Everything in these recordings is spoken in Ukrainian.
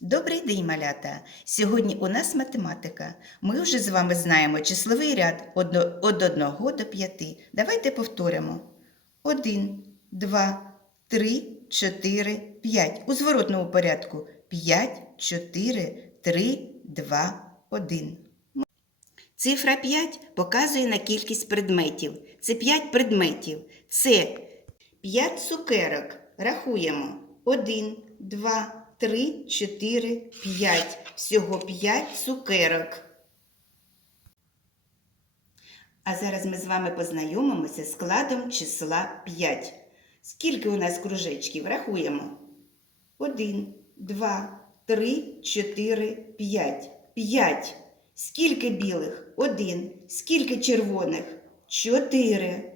Добрий день, малята! Сьогодні у нас математика. Ми вже з вами знаємо числовий ряд від 1 до 5. Давайте повторимо. 1, 2, 3, 4, 5. У зворотному порядку. 5, 4, 3, 2, 1. Цифра 5 показує на кількість предметів. Це 5 предметів. Це 5 цукерок. Рахуємо. 1, 2, 3, 4, 5. Всього 5 цукерок. А зараз ми з вами познайомимося з складом числа 5. Скільки у нас кружечків? Рахуємо. 1, 2, 3, 4, 5. 5. Скільки білих? 1. Скільки червоних? 4.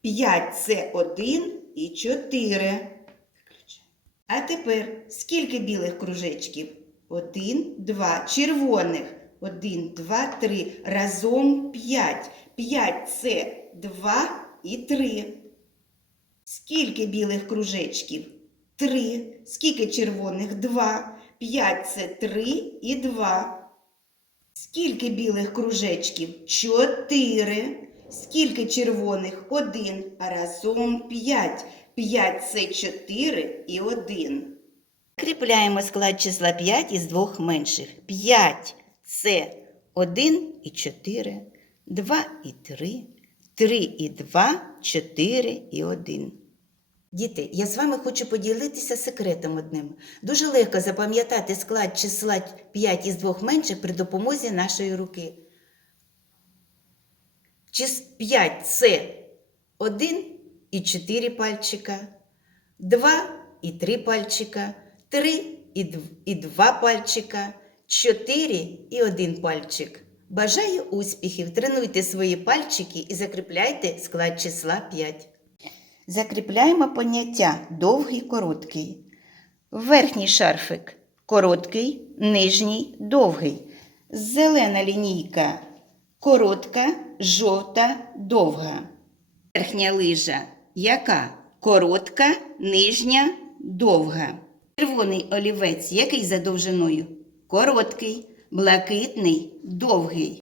5 це 1 і 4. А тепер скільки білих кружечків? Один, два. Червоних. Один, два, три. Разом п'ять. П'ять це два і три. Скільки білих кружечків? Три. Скільки червоних? Два. П'ять це три і два. Скільки білих кружечків? Чотири. Скільки червоних? Один. А разом п'ять. П'ять це чотири і один. Кріпляємо склад числа 5 із двох менших. 5 це 1 і 4, 2 і 3, 3 і 2, 4 і 1. Діти, я з вами хочу поділитися секретом одним. Дуже легко запам'ятати склад числа 5 із двох менших при допомозі нашої руки. Чис 5 це 1 і 4 пальчика, 2 і 3 пальчика, 3 і 2, і 2 пальчика, 4 і 1 пальчик. Бажаю успіхів! Тренуйте свої пальчики і закріпляйте склад числа 5. Закріпляємо поняття довгий, короткий. Верхній шарфик короткий, нижній довгий. Зелена лінійка коротка, жовта, довга. Верхня лижа яка? Коротка, нижня, довга. Червоний олівець який за довжиною? Короткий, блакитний, довгий.